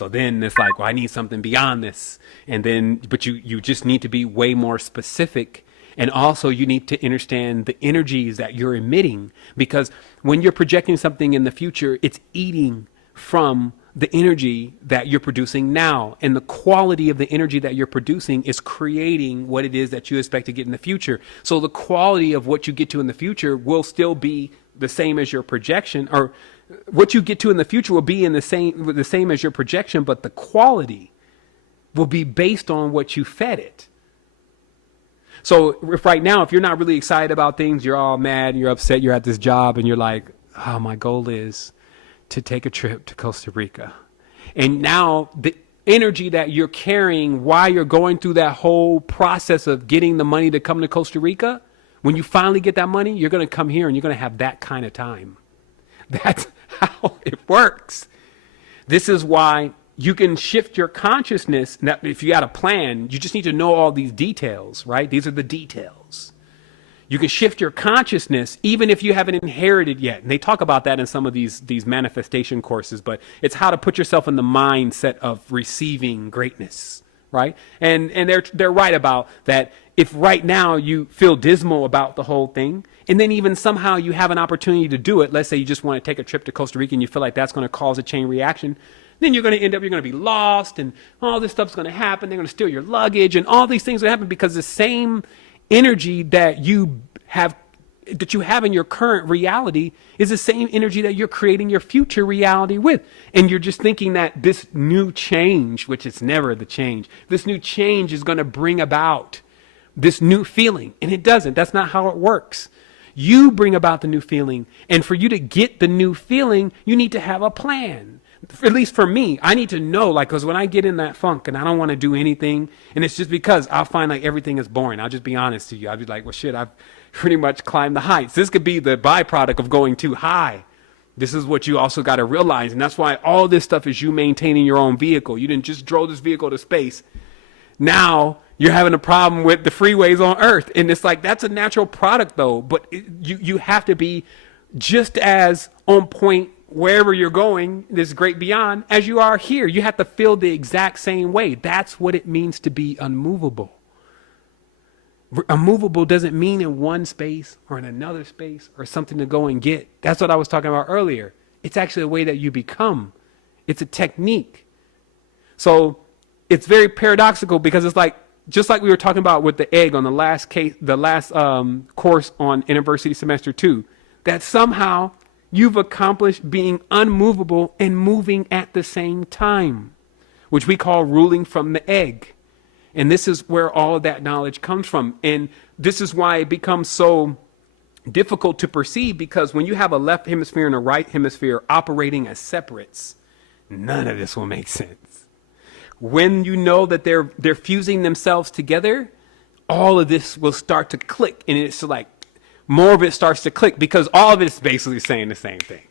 So then it's like, well, I need something beyond this. And then, but you just need to be way more specific. And also you need to understand the energies that you're emitting, because when you're projecting something in the future, it's eating from the energy that you're producing now. And the quality of the energy that you're producing is creating what it is that you expect to get in the future. So the quality of what you get to in the future will still be the same as your projection, or what you get to in the future will be in the same as your projection, but the quality will be based on what you fed it. So if right now, if you're not really excited about things, you're all mad, you're upset, you're at this job and you're like, oh, my goal is to take a trip to Costa Rica. And now the energy that you're carrying while you're going through that whole process of getting the money to come to Costa Rica, when you finally get that money, you're going to come here and you're going to have that kind of time. That's how it works. This is why you can shift your consciousness. Now, if you got a plan, you just need to know all these details, right? These are the details. You can shift your consciousness even if you haven't inherited yet. And they talk about that in some of these manifestation courses, but it's how to put yourself in the mindset of receiving greatness, right? And they're right about that. If right now you feel dismal about the whole thing, and then even somehow you have an opportunity to do it, let's say you just want to take a trip to Costa Rica and you feel like that's going to cause a chain reaction, then you're going to you're going to be lost and all this stuff's going to happen. They're going to steal your luggage and all these things will happen because the same energy that you have in your current reality is the same energy that you're creating your future reality with. And you're just thinking that this new change, which is never the change, this new change is going to bring about this new feeling. And it doesn't. That's not how it works. You bring about the new feeling. And for you to get the new feeling, you need to have a plan. At least for me, I need to know, like, because when I get in that funk and I don't want to do anything, and it's just because I'll find like everything is boring. I'll just be honest to you. I'll be like, well, shit, I've pretty much climbed the heights. This could be the byproduct of going too high. This is what you also got to realize. And that's why all this stuff is you maintaining your own vehicle. You didn't just drove this vehicle to space. Now you're having a problem with the freeways on Earth. And it's like, that's a natural product though. But you have to be just as on point wherever you're going, this great beyond, as you are here. You have to feel the exact same way. That's what it means to be unmovable. Unmovable doesn't mean in one space or in another space or something to go and get. That's what I was talking about earlier. It's actually a way that you become. It's a technique. So it's very paradoxical because it's like, just like we were talking about with the egg on the last course on University Semester 2, that somehow you've accomplished being unmovable and moving at the same time, which we call ruling from the egg. And this is where all of that knowledge comes from. And this is why it becomes so difficult to perceive, because when you have a left hemisphere and a right hemisphere operating as separates, none of this will make sense. When you know that they're fusing themselves together, all of this will start to click. And it's like, more of it starts to click because all of it is basically saying the same thing.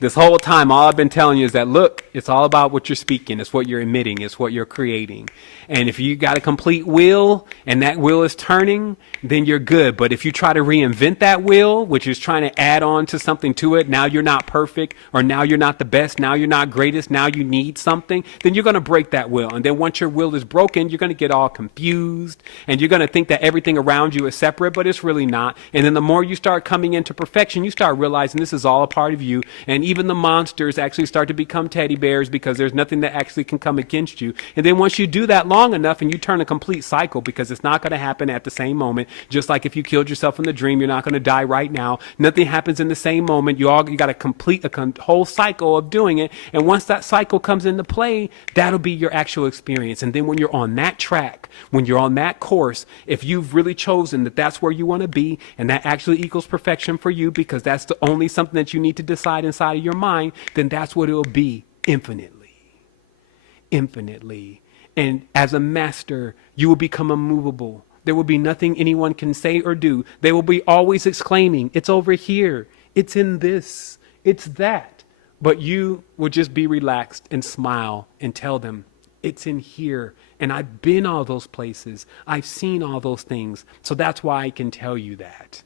This whole time, all I've been telling you is that, look, it's all about what you're speaking. It's what you're emitting. It's what you're creating. And if you got a complete wheel and that wheel is turning, then you're good. But if you try to reinvent that wheel, which is trying to add on to something to it, now you're not perfect, or now you're not the best, now you're not greatest, now you need something, then you're going to break that wheel. And then once your wheel is broken, you're going to get all confused and you're going to think that everything around you is separate, but it's really not. And then the more you start coming into perfection, you start realizing this is all a part of you. And even the monsters actually start to become teddy bears because there's nothing that actually can come against you. And then once you do that long enough and you turn a complete cycle, because it's not going to happen at the same moment, just like if you killed yourself in the dream, you're not going to die right now. Nothing happens in the same moment. You got to complete a whole cycle of doing it. And once that cycle comes into play, that'll be your actual experience. And then when you're on that track, when you're on that course, if you've really chosen that that's where you want to be, and that actually equals perfection for you, because that's the only something that you need to decide inside of your mind, then that's what it'll be infinitely. And as a master, you will become immovable. There will be nothing anyone can say or do. They will be always exclaiming, it's over here, it's in this, it's that. But you will just be relaxed and smile and tell them, it's in here. And I've been all those places. I've seen all those things. So that's why I can tell you that.